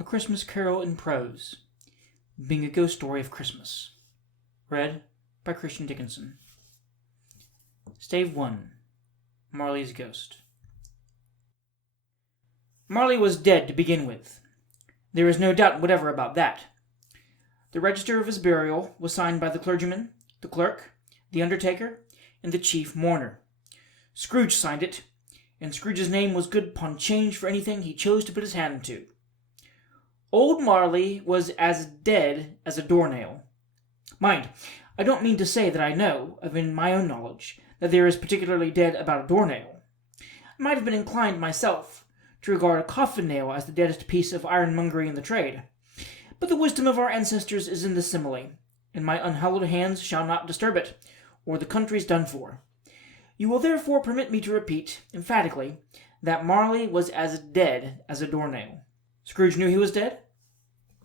A Christmas Carol in Prose, being a ghost story of Christmas. Read by Christian Dickinson. Stave 1. Marley's Ghost. Marley was dead to begin with. There is no doubt whatever about that. The register of his burial was signed by the clergyman, the clerk, the undertaker, and the chief mourner. Scrooge signed it, and Scrooge's name was good upon change for anything he chose to put his hand to. Old Marley was as dead as a doornail. Mind, I don't mean to say that I know, of in my own knowledge, that there is particularly dead about a doornail. I might have been inclined myself to regard a coffin nail as the deadest piece of ironmongery in the trade. But the wisdom of our ancestors is in the simile, and my unhallowed hands shall not disturb it, or the country's done for. You will therefore permit me to repeat, emphatically, that Marley was as dead as a doornail. Scrooge knew he was dead?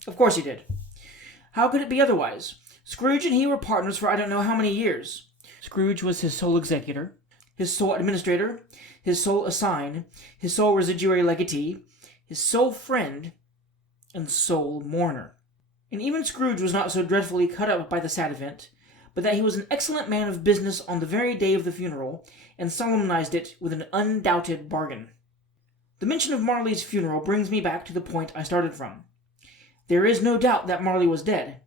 Of course he did. How could it be otherwise? Scrooge and he were partners for I don't know how many years. Scrooge was his sole executor, his sole administrator, his sole assign, his sole residuary legatee, his sole friend, and sole mourner. And even Scrooge was not so dreadfully cut up by the sad event, but that he was an excellent man of business on the very day of the funeral, and solemnized it with an undoubted bargain. The mention of Marley's funeral brings me back to the point I started from. There is no doubt that Marley was dead.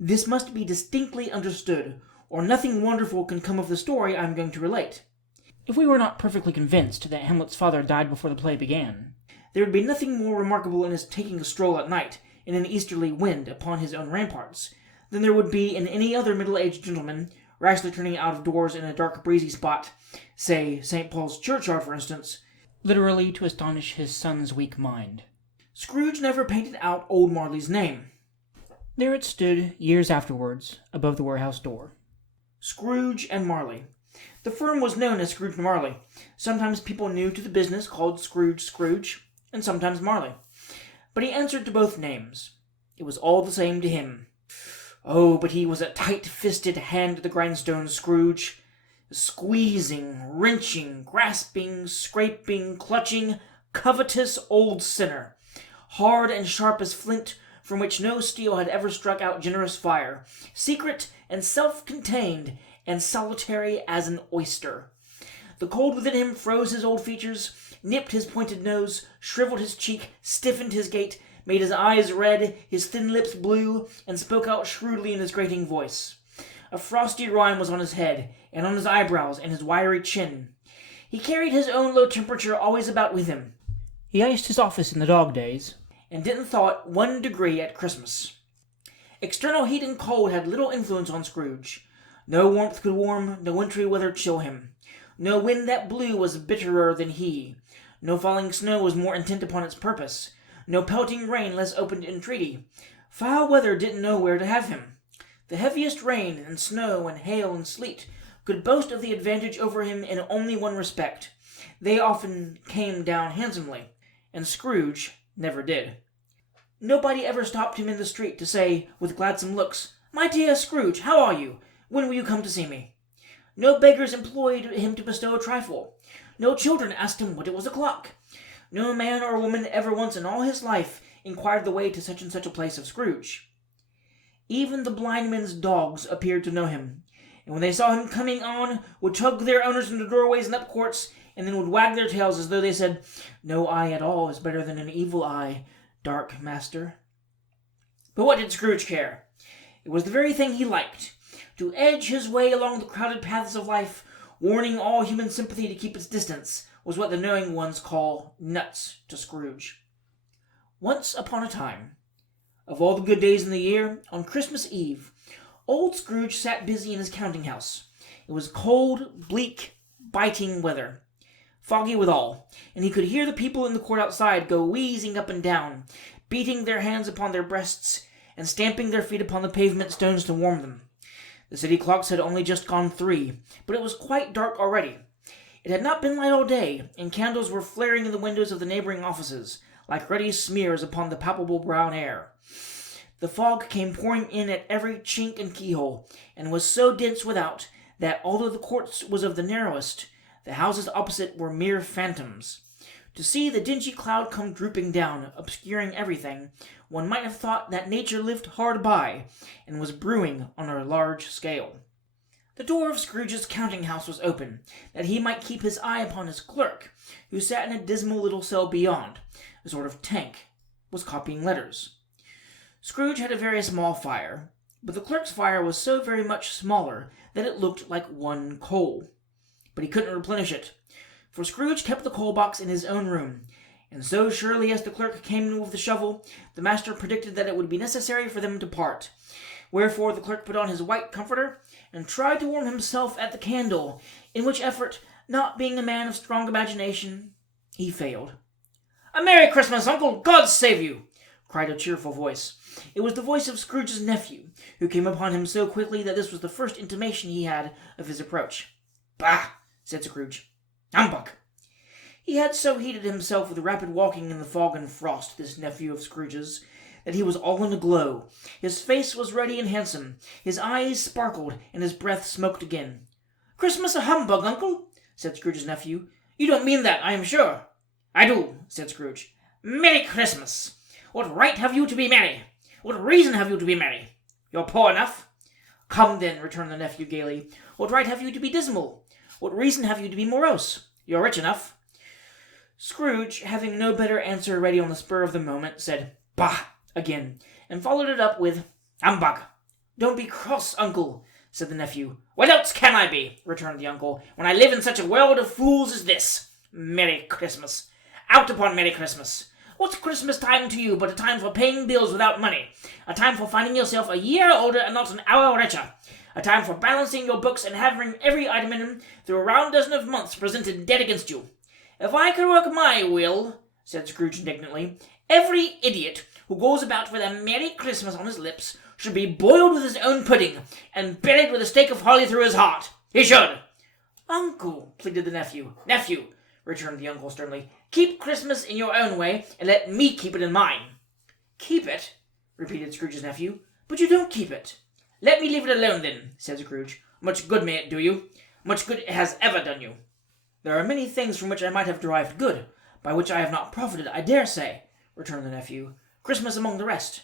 This must be distinctly understood, or nothing wonderful can come of the story I am going to relate. If we were not perfectly convinced that Hamlet's father died before the play began, there would be nothing more remarkable in his taking a stroll at night, in an easterly wind, upon his own ramparts, than there would be in any other middle-aged gentleman, rashly turning out of doors in a dark breezy spot, say St. Paul's churchyard for instance, literally to astonish his son's weak mind. Scrooge never painted out old Marley's name. There it stood, years afterwards, above the warehouse door. Scrooge and Marley. The firm was known as Scrooge and Marley. Sometimes people new to the business called Scrooge, and sometimes Marley. But he answered to both names. It was all the same to him. Oh, but he was a tight-fisted hand at the grindstone, Scrooge. Squeezing, wrenching, grasping, scraping, clutching, covetous old sinner. Hard and sharp as flint, from which no steel had ever struck out generous fire. Secret and self-contained, and solitary as an oyster. The cold within him froze his old features, nipped his pointed nose, shriveled his cheek, stiffened his gait, made his eyes red, his thin lips blue, and spoke out shrewdly in his grating voice. A frosty rime was on his head, and on his eyebrows, and his wiry chin. He carried his own low temperature always about with him. He iced his office in the dog days, and didn't thaw it 1 degree at Christmas. External heat and cold had little influence on Scrooge. No warmth could warm, no wintry weather chill him. No wind that blew was bitterer than he. No falling snow was more intent upon its purpose. No pelting rain less open to entreaty. Foul weather didn't know where to have him. The heaviest rain and snow and hail and sleet could boast of the advantage over him in only one respect. They often came down handsomely, and Scrooge never did. Nobody ever stopped him in the street to say, with gladsome looks, "My dear Scrooge, how are you? When will you come to see me?" No beggars employed him to bestow a trifle. No children asked him what it was o'clock. No man or woman ever once in all his life inquired the way to such and such a place of Scrooge. Even the blind men's dogs appeared to know him, and when they saw him coming on, would tug their owners into doorways and up courts, and then would wag their tails as though they said, "No eye at all is better than an evil eye, dark master." But what did Scrooge care? It was the very thing he liked, to edge his way along the crowded paths of life, warning all human sympathy to keep its distance, was what the knowing ones call nuts to Scrooge. Once upon a time, of all the good days in the year, on Christmas Eve, old Scrooge sat busy in his counting-house. It was cold, bleak, biting weather, foggy withal, and he could hear the people in the court outside go wheezing up and down, beating their hands upon their breasts, and stamping their feet upon the pavement stones to warm them. The city clocks had only just gone 3, but it was quite dark already. It had not been light all day, and candles were flaring in the windows of the neighboring offices, like ruddy smears upon the palpable brown air. The fog came pouring in at every chink and keyhole, and was so dense without that, although the court was of the narrowest, the houses opposite were mere phantoms. To see the dingy cloud come drooping down, obscuring everything, one might have thought that nature lived hard by, and was brewing on a large scale. The door of Scrooge's counting-house was open, that he might keep his eye upon his clerk, who sat in a dismal little cell beyond, a sort of tank, was copying letters. Scrooge had a very small fire, but the clerk's fire was so very much smaller that it looked like one coal. But he couldn't replenish it, for Scrooge kept the coal box in his own room, and so surely as the clerk came in with the shovel, the master predicted that it would be necessary for them to part. Wherefore the clerk put on his white comforter, and tried to warm himself at the candle, in which effort, not being a man of strong imagination, he failed. "A Merry Christmas, Uncle! God save you!" cried a cheerful voice. It was the voice of Scrooge's nephew, who came upon him so quickly that this was the first intimation he had of his approach. "Bah!" said Scrooge. "Humbug!" He had so heated himself with rapid walking in the fog and frost, this nephew of Scrooge's, that he was all in a glow. His face was ruddy and handsome, his eyes sparkled, and his breath smoked again. "Christmas a humbug, Uncle?" said Scrooge's nephew. "You don't mean that, I am sure." "I do," said Scrooge. "Merry Christmas! What right have you to be merry? What reason have you to be merry? You're poor enough." "Come, then," returned the nephew gaily. "What right have you to be dismal? What reason have you to be morose? You're rich enough." Scrooge, having no better answer ready on the spur of the moment, said, "Bah!" again, and followed it up with, "Humbug!" "Don't be cross, Uncle," said the nephew. "What else can I be?" returned the uncle, "when I live in such a world of fools as this? Merry Christmas! Out upon Merry Christmas! What's Christmas time to you but a time for paying bills without money, a time for finding yourself a year older and not an hour richer, a time for balancing your books and having every item in them through a round dozen of months presented dead against you? If I could work my will," said Scrooge indignantly, "every idiot who goes about with a Merry Christmas on his lips should be boiled with his own pudding, and buried with a stake of holly through his heart. He should." "Uncle," pleaded the nephew. "Nephew," returned the uncle sternly, "keep Christmas in your own way, and let me keep it in mine." "Keep it?" repeated Scrooge's nephew. "But you don't keep it." "Let me leave it alone, then," said Scrooge. "Much good may it do you. Much good it has ever done you." "There are many things from which I might have derived good, by which I have not profited, I dare say," returned the nephew. "Christmas among the rest.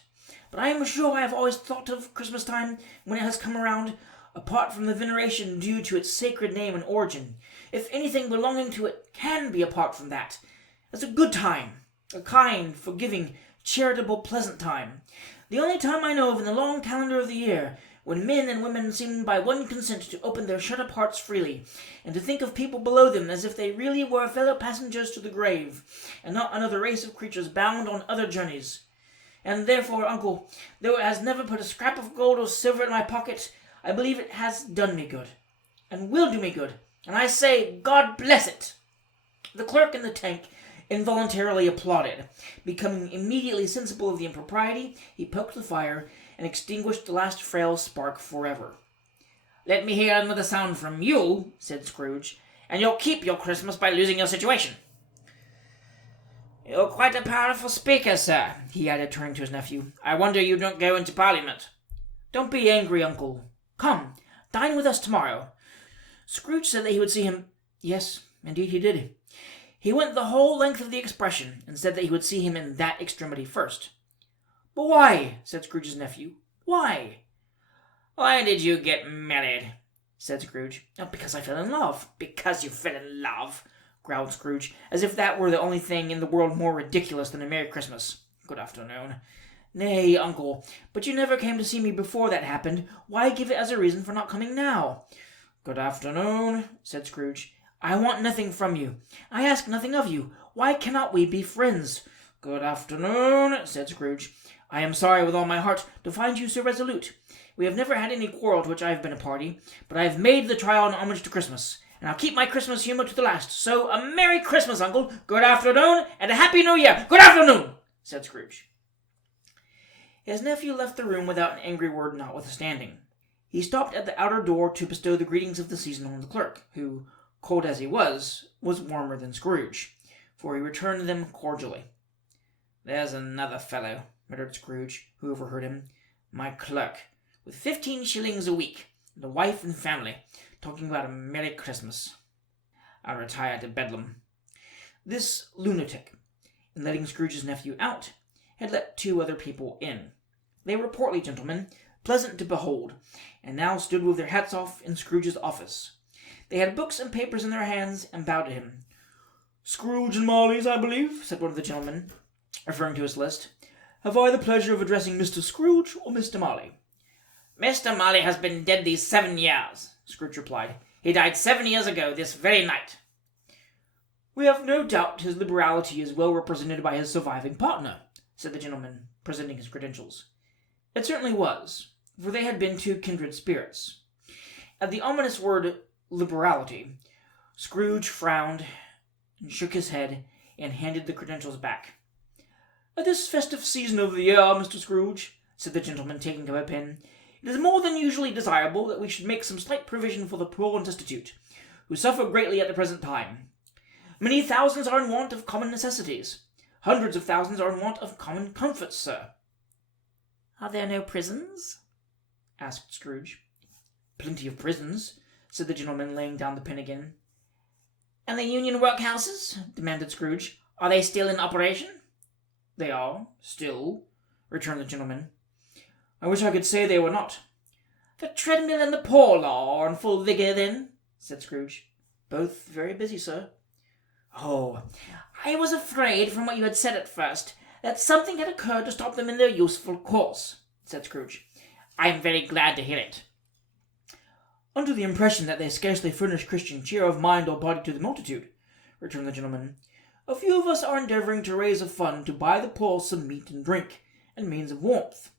But I am sure I have always thought of Christmas time, when it has come around, apart from the veneration due to its sacred name and origin, if anything belonging to it can be apart from that, as a good time, a kind, forgiving, charitable, pleasant time, the only time I know of in the long calendar of the year, when men and women seem by one consent to open their shut-up hearts freely, and to think of people below them as if they really were fellow passengers to the grave, and not another race of creatures bound on other journeys. And therefore, Uncle, though it has never put a scrap of gold or silver in my pocket, I believe it has done me good, and will do me good, and I say, God bless it." The clerk in the tank involuntarily applauded. Becoming immediately sensible of the impropriety, he poked the fire, and extinguished the last frail spark forever. "Let me hear another sound from you," said Scrooge, "and you'll keep your Christmas by losing your situation. You're quite a powerful speaker, sir," he added, turning to his nephew. "I wonder you don't go into Parliament." "Don't be angry, Uncle. Come, dine with us tomorrow." Scrooge said that he would see him. Yes, indeed he did. He went the whole length of the expression, and said that he would see him in that extremity first. "But why?" said Scrooge's nephew. "Why?" "Why did you get married?" said Scrooge. "Because I fell in love." "Because you fell in love," growled Scrooge, as if that were the only thing in the world more ridiculous than a Merry Christmas. "Good afternoon." "Nay, Uncle, but you never came to see me before that happened. Why give it as a reason for not coming now?" "Good afternoon," said Scrooge. "I want nothing from you. I ask nothing of you. Why cannot we be friends?" "Good afternoon," said Scrooge. "I am sorry with all my heart to find you so resolute. We have never had any quarrel to which I have been a party, but I have made the trial in homage to Christmas, and I'll keep my Christmas humour to the last. So, a Merry Christmas, Uncle, good afternoon, and a Happy New Year. Good afternoon," said Scrooge. His nephew left the room without an angry word notwithstanding. He stopped at the outer door to bestow the greetings of the season on the clerk, who, cold as he was warmer than Scrooge, for he returned them cordially. "There's another fellow," muttered Scrooge, who overheard him. "My clerk, with 15 shillings a week, and a wife and family, talking about a Merry Christmas. I'll retire to Bedlam. This lunatic, in letting Scrooge's nephew out, had let 2 other people in. They were portly gentlemen, pleasant to behold, and now stood with their hats off in Scrooge's office. They had books and papers in their hands, and bowed to him. "Scrooge and Marley's, I believe," said one of the gentlemen, referring to his list. "Have I the pleasure of addressing Mr. Scrooge or Mr. Marley?" "Mr. Marley has been dead these 7 years," Scrooge replied. "He died 7 years ago this very night." "We have no doubt his liberality is well represented by his surviving partner," said the gentleman, presenting his credentials. It certainly was, for they had been 2 kindred spirits. At the ominous word liberality, Scrooge frowned and shook his head and handed the credentials back. "At this festive season of the year, Mr. Scrooge," said the gentleman, taking up a pen, "it is more than usually desirable that we should make some slight provision for the poor and destitute, who suffer greatly at the present time. Many thousands are in want of common necessities. Hundreds of thousands are in want of common comforts, sir." "Are there no prisons?" asked Scrooge. "Plenty of prisons," said the gentleman, laying down the pen again. "And the union workhouses?" demanded Scrooge. "Are they still in operation?" "They are, still," returned the gentleman. "I wish I could say they were not." "The treadmill and the poor law are in full vigour, then?" said Scrooge. "Both very busy, sir." "Oh, I was afraid, from what you had said at first, that something had occurred to stop them in their useful course," said Scrooge. "I am very glad to hear it." "Under the impression that they scarcely furnish Christian cheer of mind or body to the multitude," returned the gentleman, "a few of us are endeavouring to raise a fund to buy the poor some meat and drink, and means of warmth.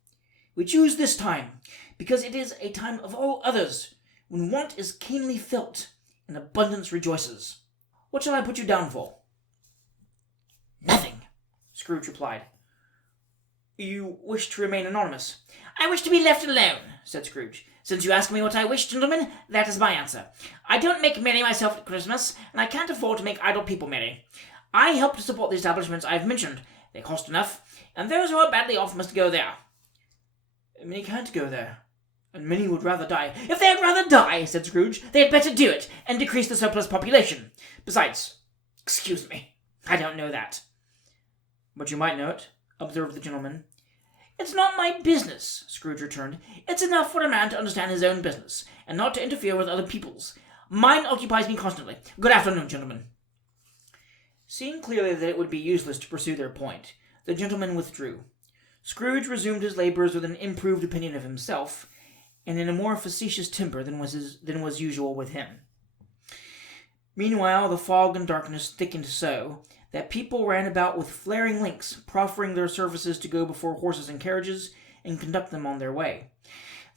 We choose this time, because it is a time of all others, when want is keenly felt, and abundance rejoices. What shall I put you down for?" "Nothing," Scrooge replied. "You wish to remain anonymous?" "I wish to be left alone," said Scrooge. "Since you ask me what I wish, gentlemen, that is my answer. I don't make merry myself at Christmas, and I can't afford to make idle people merry. I help to support the establishments I have mentioned. They cost enough, and those who are badly off must go there." "Many can't go there, and many would rather die." "If they had rather die," said Scrooge, "they had better do it, and decrease the surplus population. Besides, excuse me, I don't know that." "But you might know it," observed the gentleman. "It's not my business," Scrooge returned. "It's enough for a man to understand his own business, and not to interfere with other people's. Mine occupies me constantly. Good afternoon, gentlemen." Seeing clearly that it would be useless to pursue their point, the gentleman withdrew. Scrooge resumed his labours with an improved opinion of himself, and in a more facetious temper than was usual with him. Meanwhile the fog and darkness thickened so that people ran about with flaring links, proffering their services to go before horses and carriages and conduct them on their way.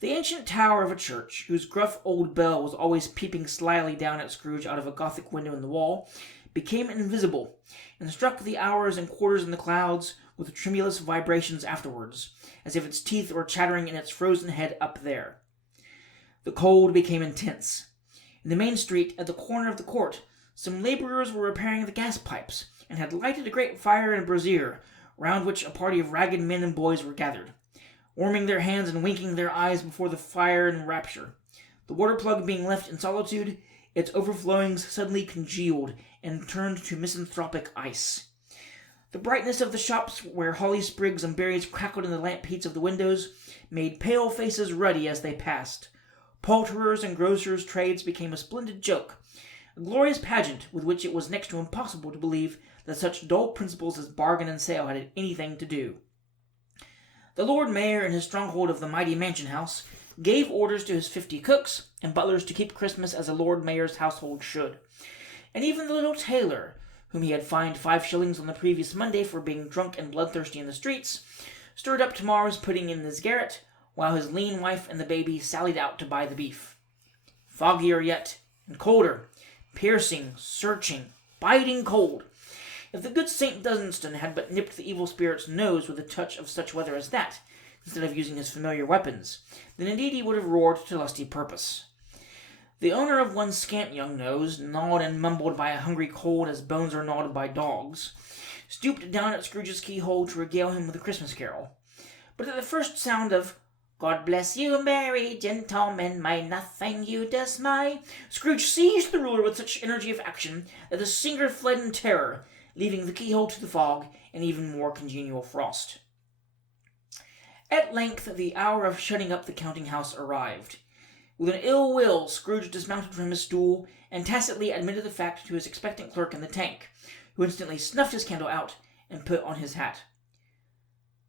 The ancient tower of a church, whose gruff old bell was always peeping slyly down at Scrooge out of a Gothic window in the wall, became invisible, and struck the hours and quarters in the clouds with tremulous vibrations afterwards, as if its teeth were chattering in its frozen head up there. The cold became intense. In the main street, at the corner of the court, some labourers were repairing the gas pipes, and had lighted a great fire in a brazier, round which a party of ragged men and boys were gathered, warming their hands and winking their eyes before the fire in rapture. The water-plug being left in solitude, its overflowings suddenly congealed and turned to misanthropic ice. The brightness of the shops, where holly sprigs and berries crackled in the lamp heats of the windows, made pale faces ruddy as they passed. Poulterers' and grocers' trades became a splendid joke, a glorious pageant with which it was next to impossible to believe that such dull principles as bargain and sale had anything to do. The Lord Mayor, in his stronghold of the mighty mansion house, gave orders to his 50 cooks and butlers to keep Christmas as a Lord Mayor's household should, and even the little tailor, whom he had fined 5 shillings on the previous Monday for being drunk and bloodthirsty in the streets, stirred up tomorrow's pudding in his garret, while his lean wife and the baby sallied out to buy the beef. Foggier yet, and colder, piercing, searching, biting cold. If the good St. Dunstan had but nipped the evil spirit's nose with a touch of such weather as that, instead of using his familiar weapons, then indeed he would have roared to lusty purpose. The owner of one scant young nose, gnawed and mumbled by a hungry cold as bones are gnawed by dogs, stooped down at Scrooge's keyhole to regale him with a Christmas carol. But at the first sound of "God bless you, merry gentlemen, may nothing you dismay," Scrooge seized the ruler with such energy of action that the singer fled in terror, leaving the keyhole to the fog and even more congenial frost. At length the hour of shutting up the counting-house arrived. With an ill will, Scrooge dismounted from his stool and tacitly admitted the fact to his expectant clerk in the tank, who instantly snuffed his candle out and put on his hat.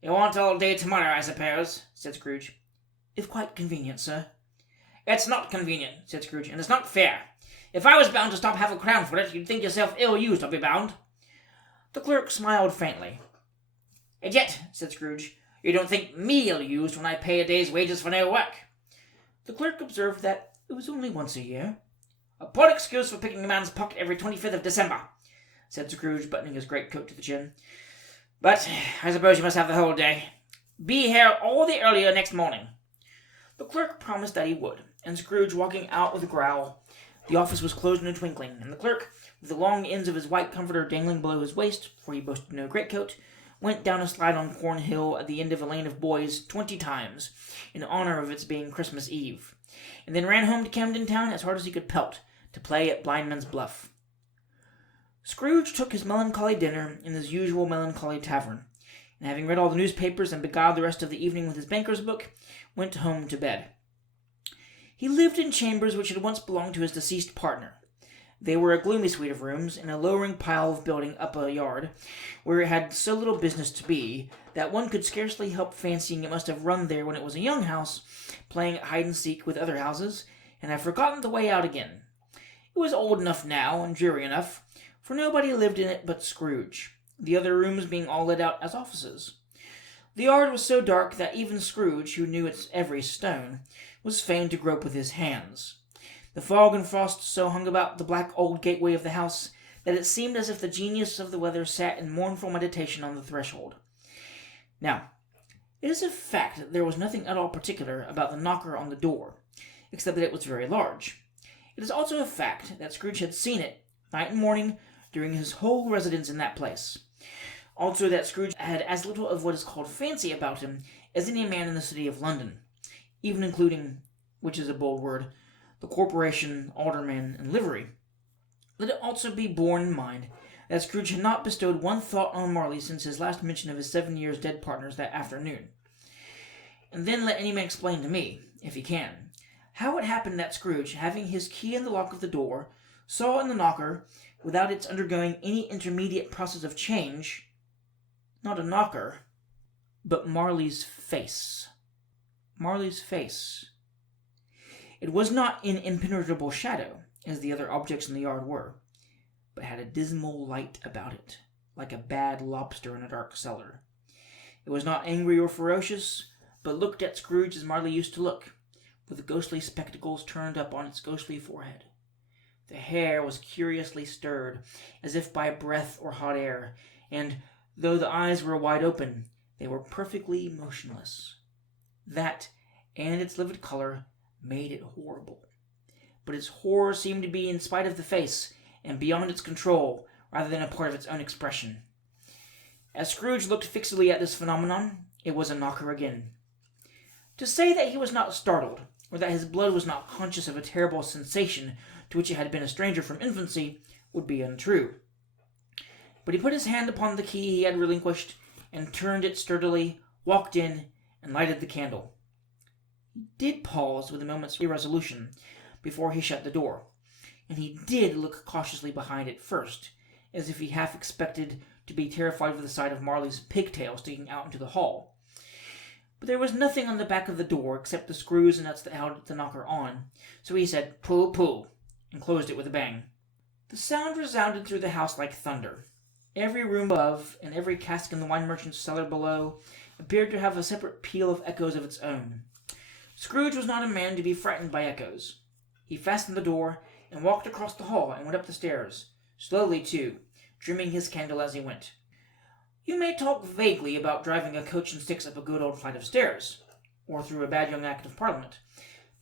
"You want all day tomorrow, I suppose?" said Scrooge. "If quite convenient, sir." "It's not convenient," said Scrooge, "and it's not fair. If I was bound to stop half a crown for it, you'd think yourself ill-used, I'll be bound." The clerk smiled faintly. "And yet," said Scrooge, "you don't think me ill-used when I pay a day's wages for no work." The clerk observed that it was only once a year. "A poor excuse for picking a man's pocket every 25th of December," said Scrooge, buttoning his greatcoat to the chin. "But I suppose you must have the whole day. Be here all the earlier next morning." The clerk promised that he would, and Scrooge walking out with a growl. The office was closed in a twinkling, and the clerk, with the long ends of his white comforter dangling below his waist, for he boasted no greatcoat, went down a slide on Cornhill at the end of a lane of boys 20 times, in honor of its being Christmas Eve, and then ran home to Camden Town as hard as he could pelt, to play at Blindman's Bluff. Scrooge took his melancholy dinner in his usual melancholy tavern, and having read all the newspapers and beguiled the rest of the evening with his banker's book, went home to bed. He lived in chambers which had once belonged to his deceased partner. They were a gloomy suite of rooms in a lowering pile of building up a yard, where it had so little business to be that one could scarcely help fancying it must have run there when it was a young house, playing at hide-and-seek with other houses, and have forgotten the way out again. It was old enough now, and dreary enough, for nobody lived in it but Scrooge, the other rooms being all let out as offices. The yard was so dark that even Scrooge, who knew its every stone, was fain to grope with his hands. The fog and frost so hung about the black old gateway of the house that it seemed as if the genius of the weather sat in mournful meditation on the threshold. Now, it is a fact that there was nothing at all particular about the knocker on the door, except that it was very large. It is also a fact that Scrooge had seen it, night and morning, during his whole residence in that place. Also that Scrooge had as little of what is called fancy about him as any man in the city of London, even including, which is a bold word, the corporation, alderman, and livery. Let it also be borne in mind that Scrooge had not bestowed one thought on Marley since his last mention of his 7 years dead partners that afternoon. And then let any man explain to me, if he can, how it happened that Scrooge, having his key in the lock of the door, saw in the knocker, without its undergoing any intermediate process of change, not a knocker, but Marley's face. Marley's face. It was not in impenetrable shadow, as the other objects in the yard were, but had a dismal light about it, like a bad lobster in a dark cellar. It was not angry or ferocious, but looked at Scrooge as Marley used to look, with the ghostly spectacles turned up on its ghostly forehead. The hair was curiously stirred, as if by breath or hot air, and, though the eyes were wide open, they were perfectly motionless. That, and its livid color, made it horrible. But its horror seemed to be in spite of the face, and beyond its control, rather than a part of its own expression. As Scrooge looked fixedly at this phenomenon, it was a knocker again. To say that he was not startled, or that his blood was not conscious of a terrible sensation to which it had been a stranger from infancy, would be untrue. But he put his hand upon the key he had relinquished, and turned it sturdily, walked in, and lighted the candle. He did pause with a moment's irresolution before he shut the door, and he did look cautiously behind it first, as if he half expected to be terrified with the sight of Marley's pigtail sticking out into the hall. But there was nothing on the back of the door except the screws and nuts that held the knocker on, so he said, "Pooh, pooh," and closed it with a bang. The sound resounded through the house like thunder. Every room above, and every cask in the wine merchant's cellar below, appeared to have a separate peal of echoes of its own. Scrooge was not a man to be frightened by echoes. He fastened the door, and walked across the hall, and went up the stairs, slowly too, trimming his candle as he went. You may talk vaguely about driving a coach and six up a good old flight of stairs, or through a bad young Act of Parliament,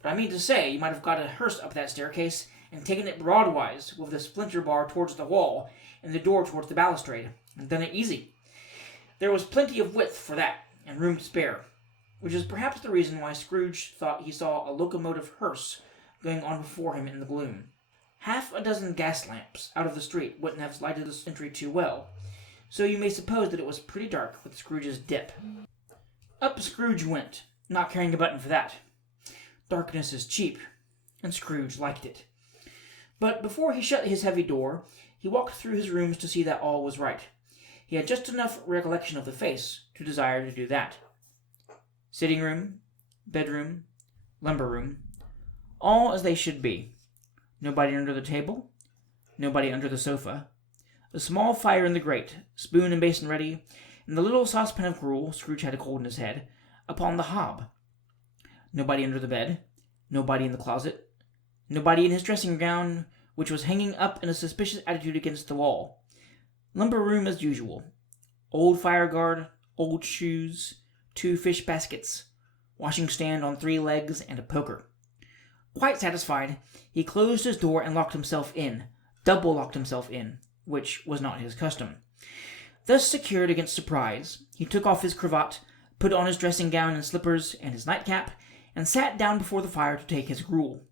but I mean to say you might have got a hearse up that staircase, and taken it broadwise, with the splinter bar towards the wall, and the door towards the balustrade, and done it easy. There was plenty of width for that, and room to spare, which is perhaps the reason why Scrooge thought he saw a locomotive hearse going on before him in the gloom. Half a dozen gas lamps out of the street wouldn't have lighted the entry too well, so you may suppose that it was pretty dark with Scrooge's dip. Up Scrooge went, not caring a button for that. Darkness is cheap, and Scrooge liked it. But before he shut his heavy door, he walked through his rooms to see that all was right. He had just enough recollection of the face to desire to do that. Sitting room, bedroom, lumber room, all as they should be. Nobody under the table, nobody under the sofa. A small fire in the grate, spoon and basin ready, and the little saucepan of gruel Scrooge had a cold in his head, upon the hob. Nobody under the bed, nobody in the closet, nobody in his dressing gown, which was hanging up in a suspicious attitude against the wall. Lumber room as usual. Old fire guard, old shoes, 2 fish baskets, washing stand on 3 legs, and a poker. Quite satisfied, he closed his door and locked himself in, double locked himself in, which was not his custom. Thus secured against surprise, he took off his cravat, put on his dressing gown and slippers and his nightcap, and sat down before the fire to take his gruel.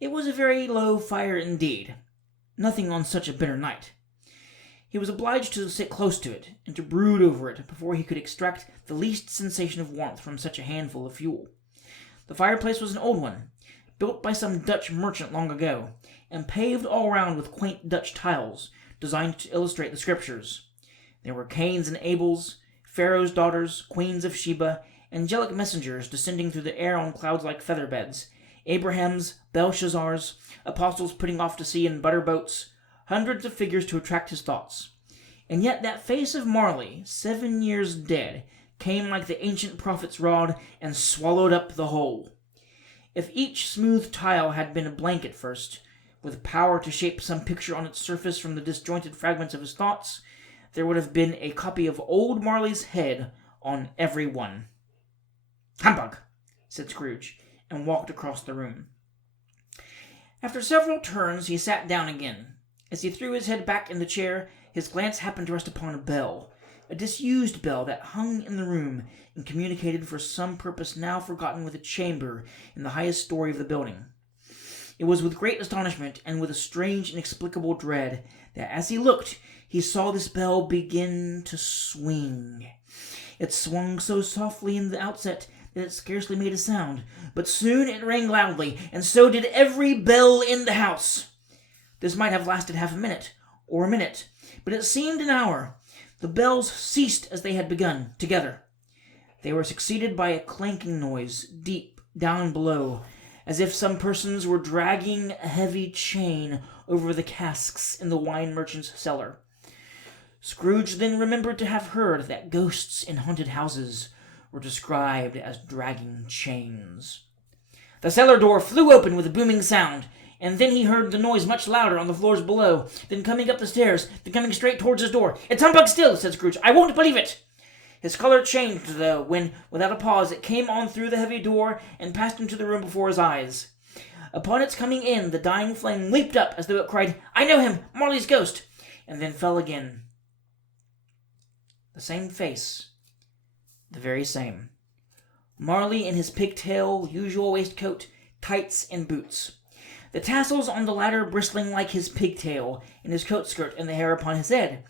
It was a very low fire indeed, nothing on such a bitter night. He was obliged to sit close to it, and to brood over it before he could extract the least sensation of warmth from such a handful of fuel. The fireplace was an old one, built by some Dutch merchant long ago, and paved all round with quaint Dutch tiles, designed to illustrate the Scriptures. There were Cains and Abels, Pharaoh's daughters, queens of Sheba, angelic messengers descending through the air on clouds like feather beds, Abrahams, Belshazzars, apostles putting off to sea in butter boats, hundreds of figures to attract his thoughts. And yet that face of Marley, 7 years dead, came like the ancient prophet's rod and swallowed up the whole. If each smooth tile had been a blank at first, with power to shape some picture on its surface from the disjointed fragments of his thoughts, there would have been a copy of old Marley's head on every one. "Humbug!" said Scrooge, and walked across the room. After several turns he sat down again. As he threw his head back in the chair, his glance happened to rest upon a bell, a disused bell that hung in the room and communicated for some purpose now forgotten with a chamber in the highest story of the building. It was with great astonishment and with a strange inexplicable dread that as he looked he saw this bell begin to swing. It swung so softly in the outset that it scarcely made a sound, but soon it rang loudly, and so did every bell in the house. This might have lasted half a minute, or a minute, but it seemed an hour. The bells ceased as they had begun, together. They were succeeded by a clanking noise, deep down below, as if some persons were dragging a heavy chain over the casks in the wine merchant's cellar. Scrooge then remembered to have heard that ghosts in haunted houses were described as dragging chains. The cellar door flew open with a booming sound, and then he heard the noise much louder on the floors below, then coming up the stairs, then coming straight towards his door. "It's humbug still," said Scrooge. "I won't believe it." His colour changed, though, when, without a pause, it came on through the heavy door and passed into the room before his eyes. Upon its coming in, the dying flame leaped up as though it cried, "I know him, Marley's ghost," and then fell again. The same face. The very same. Marley in his pigtail, usual waistcoat, tights, and boots. The tassels on the latter bristling like his pigtail, in his coat skirt, and the hair upon his head.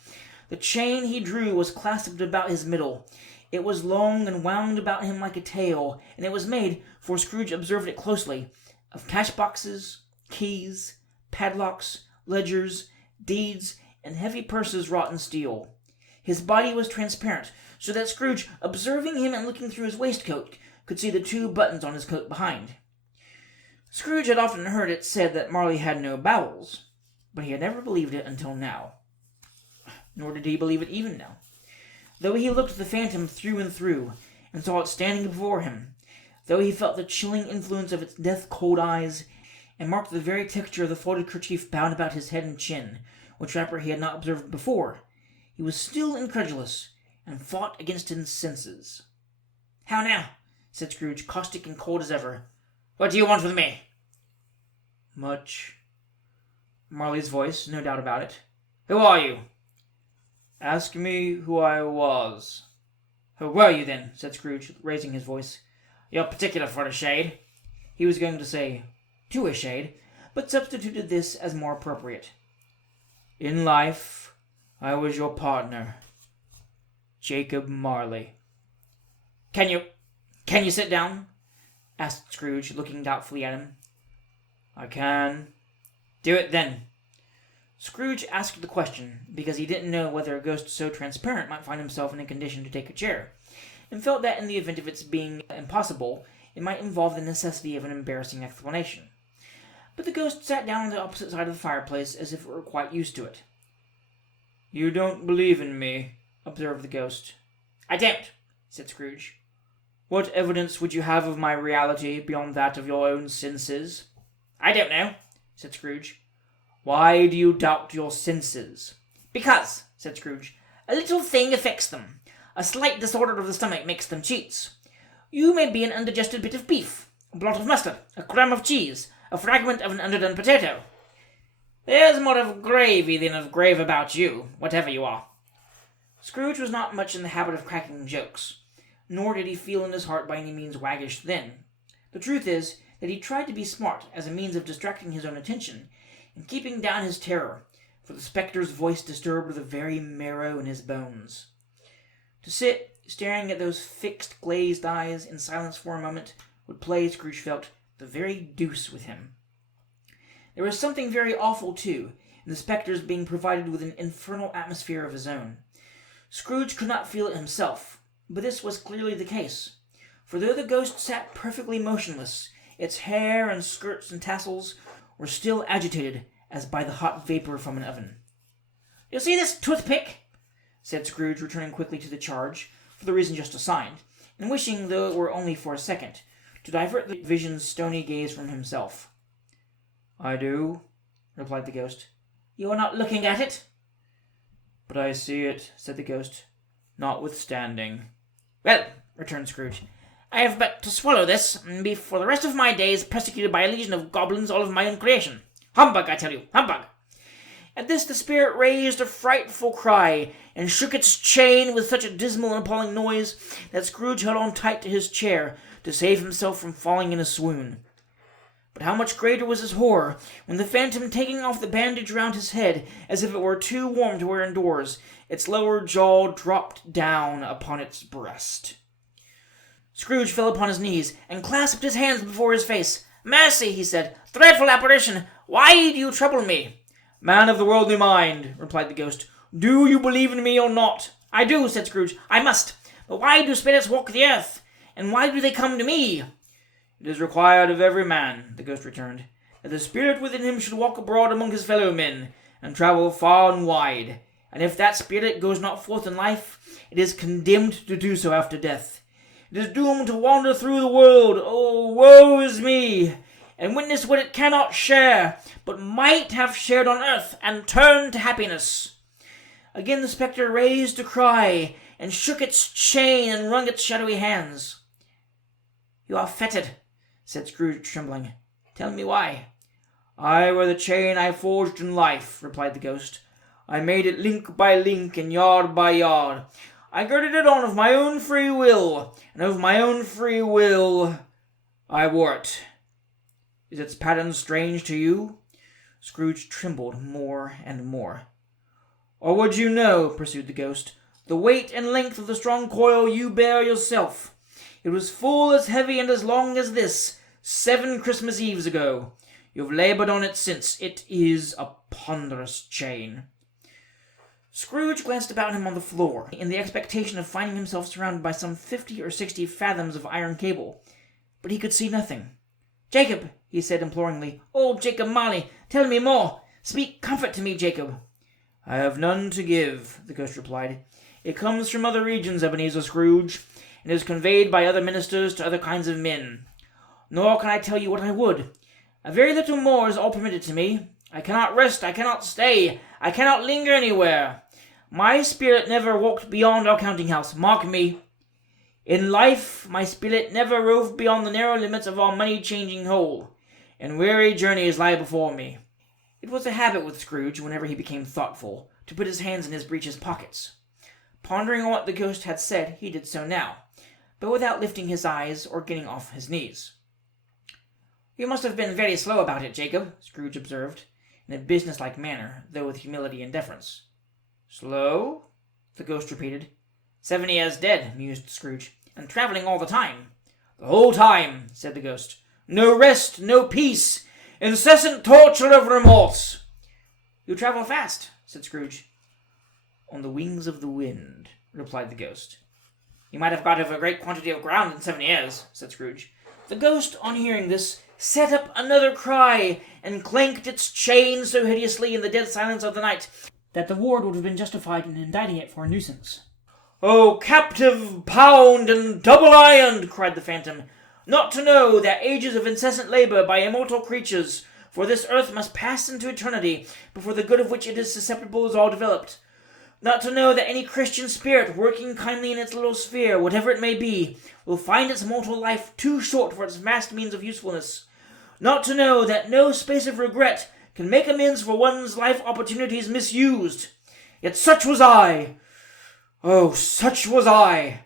The chain he drew was clasped about his middle. It was long and wound about him like a tail, and it was made, for Scrooge observed it closely, of cash-boxes, keys, padlocks, ledgers, deeds, and heavy purses wrought in steel. His body was transparent, so that Scrooge, observing him and looking through his waistcoat, could see the 2 buttons on his coat behind. Scrooge had often heard it said that Marley had no bowels, but he had never believed it until now. Nor did he believe it even now. Though he looked the phantom through and through, and saw it standing before him, though he felt the chilling influence of its death-cold eyes, and marked the very texture of the folded kerchief bound about his head and chin, which wrapper he had not observed before, he was still incredulous, and fought against his senses. "How now?" said Scrooge, caustic and cold as ever. "What do you want with me?" "Much." Marley's voice, no doubt about it. "Who are you?" "Ask me who I was." "Who were you, then?" said Scrooge, raising his voice. "You're particular for a shade." He was going to say, "to a shade," but substituted this as more appropriate. In life, I was your partner, Jacob Marley. Can you sit down? Asked Scrooge, looking doubtfully at him. I can. Do it then. Scrooge asked the question because he didn't know whether a ghost so transparent might find himself in a condition to take a chair, and felt that in the event of its being impossible, it might involve the necessity of an embarrassing explanation. But the ghost sat down on the opposite side of the fireplace as if it were quite used to it. You don't believe in me, observed the ghost. I don't, said Scrooge. What evidence would you have of my reality beyond that of your own senses? I don't know, said Scrooge. Why do you doubt your senses? Because, said Scrooge, a little thing affects them. A slight disorder of the stomach makes them cheats. You may be an undigested bit of beef, a blot of mustard, a crumb of cheese, a fragment of an underdone potato. There's more of gravy than of grave about you, whatever you are. Scrooge was not much in the habit of cracking jokes, nor did he feel in his heart by any means waggish then. The truth is that he tried to be smart as a means of distracting his own attention and keeping down his terror, for the spectre's voice disturbed the very marrow in his bones. To sit, staring at those fixed, glazed eyes in silence for a moment, would play, Scrooge felt, the very deuce with him. There was something very awful, too, in the spectre's being provided with an infernal atmosphere of his own. Scrooge could not feel it himself, but this was clearly the case, for though the ghost sat perfectly motionless, its hair and skirts and tassels were still agitated as by the hot vapor from an oven. You see this toothpick? Said Scrooge, returning quickly to the charge, for the reason just assigned, and wishing, though it were only for a second, to divert the vision's stony gaze from himself. I do, replied the ghost. You are not looking at it? But I see it, said the ghost, notwithstanding. Well, returned Scrooge, I have but to swallow this, and be for the rest of my days persecuted by a legion of goblins, all of my own creation. Humbug, I tell you, humbug! At this the spirit raised a frightful cry, and shook its chain with such a dismal and appalling noise that Scrooge held on tight to his chair to save himself from falling in a swoon. But how much greater was his horror when the phantom, taking off the bandage round his head as if it were too warm to wear indoors, its lower jaw dropped down upon its breast. Scrooge fell upon his knees and clasped his hands before his face. Mercy, he said, dreadful apparition, why do you trouble me? Man of the worldly mind, replied the ghost, do you believe in me or not? I do, said Scrooge, I must. But why do spirits walk the earth? And why do they come to me? It is required of every man, the ghost returned, that the spirit within him should walk abroad among his fellow men, and travel far and wide. And if that spirit goes not forth in life, it is condemned to do so after death. It is doomed to wander through the world, oh, woe is me, and witness what it cannot share, but might have shared on earth, and turn to happiness. Again the spectre raised a cry, and shook its chain, and wrung its shadowy hands. You are fettered, said Scrooge, trembling. Tell me why. I wear the chain I forged in life, replied the ghost. I made it link by link and yard by yard. I girded it on of my own free will, and of my own free will I wore it. Is its pattern strange to you? Scrooge trembled more and more. Or would you know, pursued the ghost, the weight and length of the strong coil you bear yourself? It was full as heavy and as long as this, 7 Christmas Eves ago. You have laboured on it since. It is a ponderous chain. Scrooge glanced about him on the floor, in the expectation of finding himself surrounded by some 50 or 60 fathoms of iron cable, but he could see nothing. Jacob, he said imploringly, oh, Jacob Marley, tell me more. Speak comfort to me, Jacob. I have none to give, the ghost replied. It comes from other regions, Ebenezer Scrooge, and is conveyed by other ministers to other kinds of men. Nor can I tell you what I would. A very little more is all permitted to me. I cannot rest, I cannot stay, I cannot linger anywhere. My spirit never walked beyond our counting-house, mark me. In life, my spirit never roved beyond the narrow limits of our money-changing hole, and weary journeys lie before me. It was a habit with Scrooge, whenever he became thoughtful, to put his hands in his breeches pockets. Pondering on what the ghost had said, he did so now, but without lifting his eyes or getting off his knees. You must have been very slow about it, Jacob, Scrooge observed, in a businesslike manner, though with humility and deference. Slow? The ghost repeated. 7 years dead, mused Scrooge, and travelling all the time. The whole time, said the ghost. No rest, no peace, incessant torture of remorse. You travel fast, said Scrooge. On the wings of the wind, replied the ghost. You might have got over a great quantity of ground in 7 years, said Scrooge. The ghost, on hearing this, set up another cry, and clanked its chain so hideously in the dead silence of the night that the ward would have been justified in indicting it for a nuisance. "O captive, bound, and double-ironed," cried the phantom, "not to know that ages of incessant labour by immortal creatures, for this earth must pass into eternity, before the good of which it is susceptible is all developed. Not to know that any Christian spirit, working kindly in its little sphere, whatever it may be, will find its mortal life too short for its vast means of usefulness. Not to know that no space of regret can make amends for one's life opportunities misused. Yet such was I. Oh, such was I."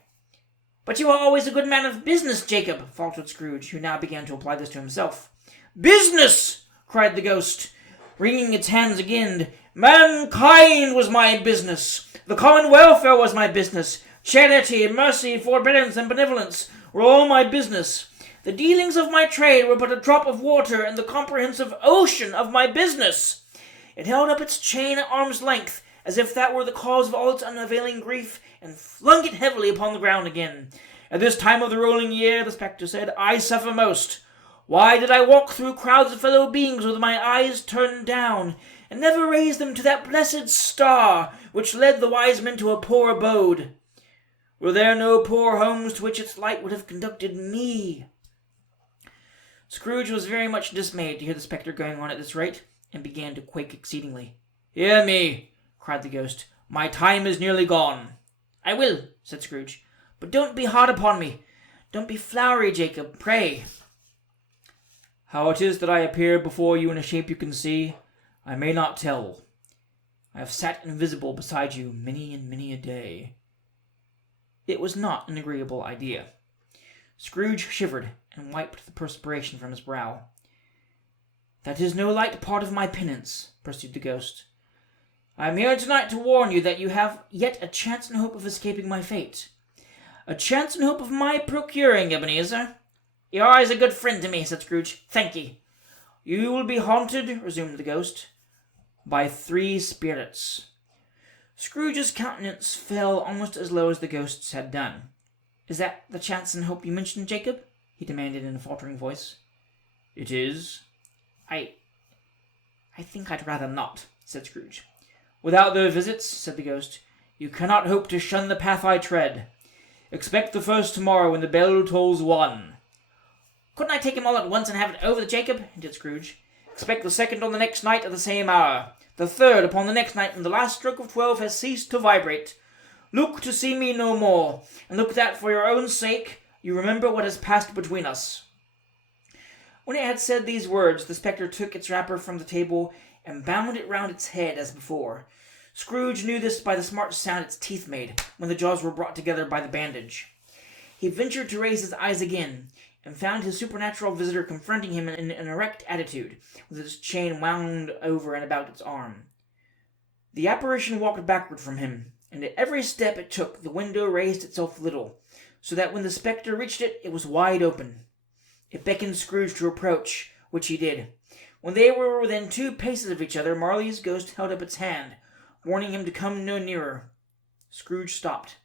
"But you are always a good man of business, Jacob," faltered Scrooge, who now began to apply this to himself. "Business!" cried the ghost, wringing its hands again. "Mankind was my business. The common welfare was my business. Charity, mercy, forbearance, and benevolence were all my business. The dealings of my trade were but a drop of water in the comprehensive ocean of my business." It held up its chain at arm's length, as if that were the cause of all its unavailing grief, and flung it heavily upon the ground again. "At this time of the rolling year," the spectre said, "I suffer most. Why did I walk through crowds of fellow beings with my eyes turned down, and never raise them to that blessed star which led the wise men to a poor abode? Were there no poor homes to which its light would have conducted me?" Scrooge was very much dismayed to hear the spectre going on at this rate, and began to quake exceedingly. "Hear me," cried the ghost. "My time is nearly gone." "I will," said Scrooge. "But don't be hard upon me. Don't be flowery, Jacob, pray." "How it is that I appear before you in a shape you can see, I may not tell. I have sat invisible beside you many and many a day." It was not an agreeable idea. Scrooge shivered, and wiped the perspiration from his brow. "That is no light part of my penance," pursued the ghost. "I am here tonight to warn you that you have yet a chance and hope of escaping my fate. A chance and hope of my procuring, Ebenezer." "You're always a good friend to me," said Scrooge. "Thank ye." "You will be haunted," resumed the ghost, "by 3 spirits." Scrooge's countenance fell almost as low as the ghost's had done. "Is that the chance and hope you mentioned, Jacob?" he demanded in a faltering voice. "It is." I think I'd rather not," said Scrooge. "Without their visits," said the ghost, "you cannot hope to shun the path I tread. Expect the first tomorrow when the bell tolls 1. "Couldn't I take him all at once and have it over, Jacob?" hinted Scrooge. "Expect the second on the next night at the same hour. The third upon the next night when the last stroke of 12 has ceased to vibrate. Look to see me no more, and look that for your own sake you remember what has passed between us." When it had said these words, the spectre took its wrapper from the table and bound it round its head as before. Scrooge knew this by the smart sound its teeth made when the jaws were brought together by the bandage. He ventured to raise his eyes again, and found his supernatural visitor confronting him in an erect attitude, with its chain wound over and about its arm. The apparition walked backward from him, and at every step it took the window raised itself a little, so that when the spectre reached it, it was wide open. It beckoned Scrooge to approach, which he did. When they were within 2 paces of each other, Marley's ghost held up its hand, warning him to come no nearer. Scrooge stopped,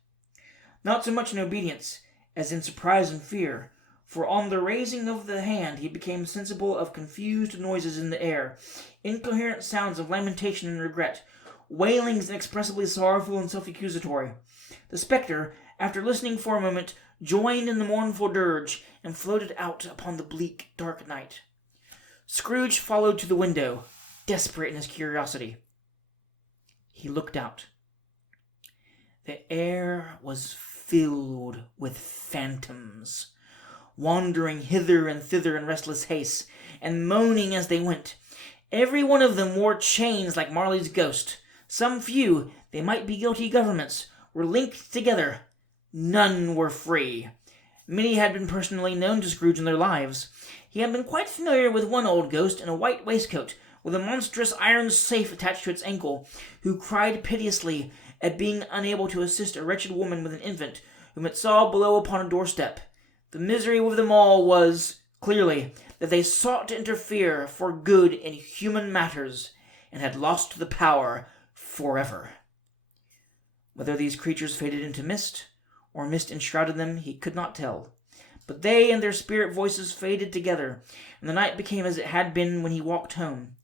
not so much in obedience as in surprise and fear, for on the raising of the hand he became sensible of confused noises in the air, incoherent sounds of lamentation and regret, wailings inexpressibly sorrowful and self-accusatory. The spectre, after listening for a moment, joined in the mournful dirge, and floated out upon the bleak, dark night. Scrooge followed to the window, desperate in his curiosity. He looked out. The air was filled with phantoms, wandering hither and thither in restless haste, and moaning as they went. Every one of them wore chains like Marley's ghost. Some few, they might be guilty governments, were linked together. None were free. Many had been personally known to Scrooge in their lives. He had been quite familiar with one old ghost in a white waistcoat, with a monstrous iron safe attached to its ankle, who cried piteously at being unable to assist a wretched woman with an infant, whom it saw below upon a doorstep. The misery with them all was, clearly, that they sought to interfere for good in human matters, and had lost the power forever. Whether these creatures faded into mist, or mist enshrouded them, he could not tell. But they and their spirit voices faded together, and the night became as it had been when he walked home.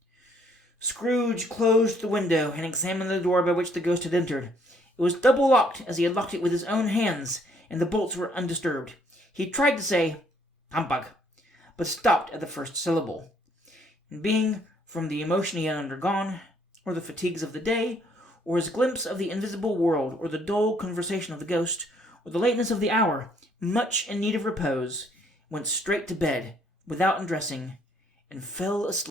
Scrooge closed the window and examined the door by which the ghost had entered. It was double-locked, as he had locked it with his own hands, and the bolts were undisturbed. He tried to say, "Humbug," but stopped at the first syllable. And being, from the emotion he had undergone, or the fatigues of the day, or his glimpse of the invisible world, or the dull conversation of the ghost, or the lateness of the hour, much in need of repose, went straight to bed, without undressing, and fell asleep.